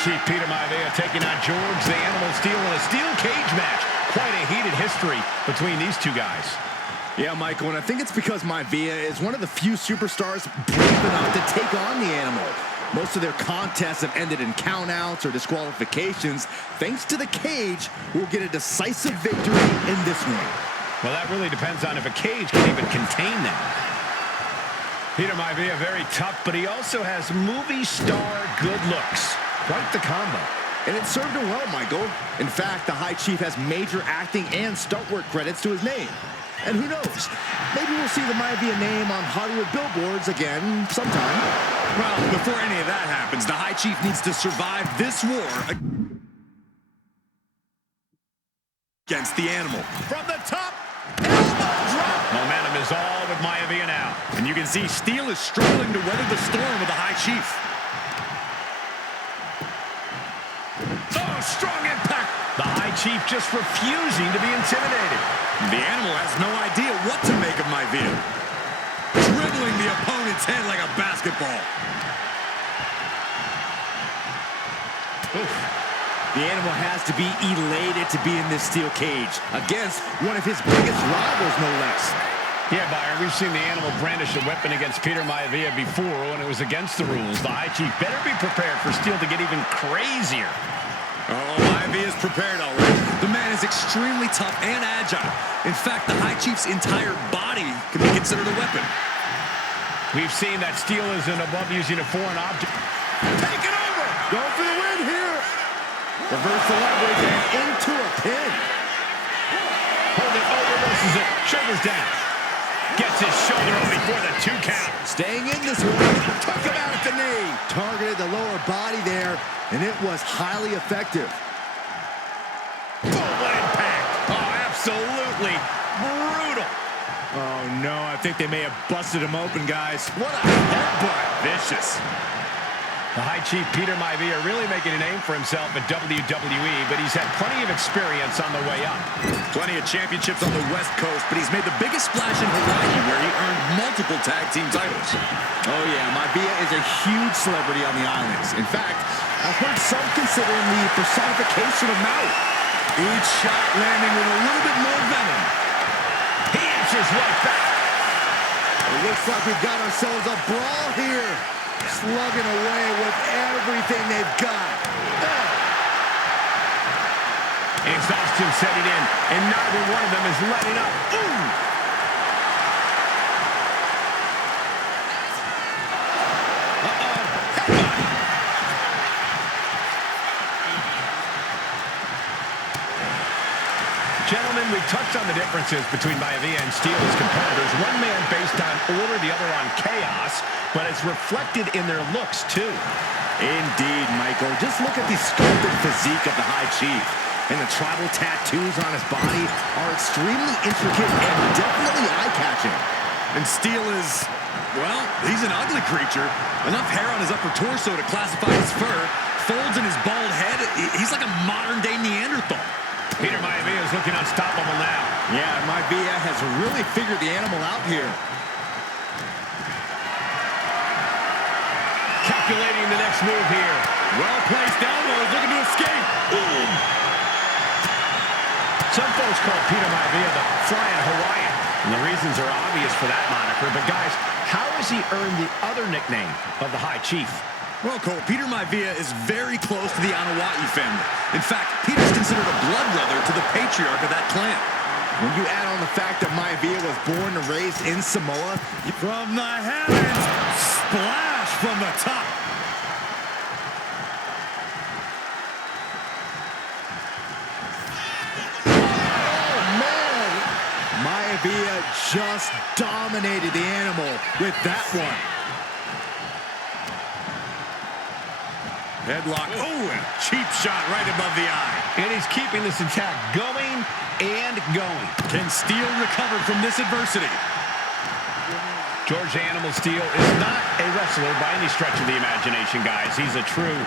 Chief Peter Maivia taking on George the Animal Steele in a steel cage match. Quite a heated history between these two guys. Yeah, Michael, and I think it's because Maivia is one of the few superstars brave enough to take on the Animal. Most of their contests have ended in countouts or disqualifications. Thanks to the cage, we'll get a decisive victory in this one. Well, that really depends on if a cage can even contain them. Peter Maivia, very tough, but he also has movie star good looks. Quite the combo. And it served him well, Michael. In fact, the High Chief has major acting and stunt work credits to his name. And who knows, maybe we'll see the Maivia name on Hollywood billboards again sometime. Well, before any of that happens, the High Chief needs to survive this war against the Animal. From the top, elbow drop. Momentum is all with Maivia now. And you can see Steele is struggling to weather the storm with the High Chief. Oh, strong impact. The High Chief just refusing to be intimidated. The Animal has no idea what to make of Maivia. Dribbling the opponent's head like a basketball. Oof. The Animal has to be elated to be in this steel cage against one of his biggest rivals, no less. Yeah, Byron, we've seen the Animal brandish a weapon against Peter Maivia before when it was against the rules. The High Chief better be prepared for Steele to get even crazier. Oh, Maivia is prepared already. The man is extremely tough and agile. In fact, the High Chief's entire body can be considered a weapon. We've seen that Steele isn't above using a foreign object. Take it over! Going for the win here. Reverse the leverage and into a pin. Hold it, reverses it, shoulders down. Gets his shoulder up before the 2 count. Staying in this one. Took him out at the knee. Targeted the lower body there, and it was highly effective. Full impact. Oh, absolutely brutal. Oh, no, I think they may have busted him open, guys. What a headbutt. Vicious. The High Chief Peter Maivia really making a name for himself at WWE, but he's had plenty of experience on the way up. Plenty of championships on the West Coast, but he's made the biggest splash in Hawaii, where he earned multiple tag team titles. Oh, yeah, Maivia is a huge celebrity on the islands. In fact, I've heard some consider him the personification of Maui. Each shot landing with a little bit more venom. He answers right back. It looks like we've got ourselves a brawl here. Slugging away with everything they've got. Exhaustion setting in, and neither one of them is letting up. Ooh! Gentlemen, we've touched on the differences between Maivia and Steele as competitors. One man based on order, the other on chaos, but it's reflected in their looks, too. Indeed, Michael. Just look at the sculpted physique of the High Chief. And the tribal tattoos on his body are extremely intricate and definitely eye-catching. And Steele is, well, he's an ugly creature. Enough hair on his upper torso to classify his fur. Folds in his bald head. He's like a modern-day Neanderthal. Peter Maivia is looking unstoppable now. Yeah, Maivia has really figured the Animal out here. Calculating the next move here. Well-placed elbows, looking to escape. Ooh. Some folks call Peter Maivia the Flying Hawaiian, and the reasons are obvious for that moniker. But guys, how has he earned the other nickname of the High Chief? Well, Cole, Peter Maivia is very close to the Anawa'i family. In fact, Peter's considered a blood brother to the patriarch of that clan. When you add on the fact that Maivia was born and raised in Samoa, from the heavens, splash from the top. Oh, man! Maivia just dominated the Animal with that one. Headlock. Oh, and cheap shot right above the eye. And he's keeping this attack going and going. Can Steele recover from this adversity? George the Animal Steele is not a wrestler by any stretch of the imagination, guys. He's a true...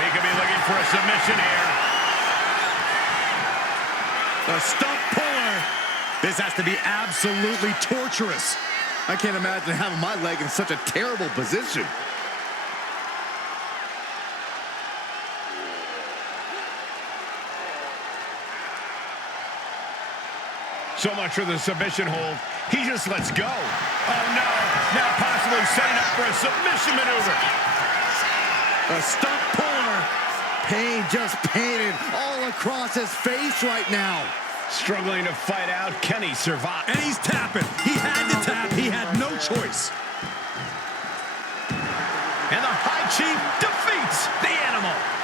He could be looking for a submission here. A stump puller. This has to be absolutely torturous. I can't imagine having my leg in such a terrible position. So much for the submission hold. He just lets go. Oh, no. Now possibly setting up for a submission maneuver. A stump puller. Pain just painted all across his face right now. Struggling to fight out. Can he survive? And he's tapping. He had to tap. He had no choice. And the High Chief defeats the Animal.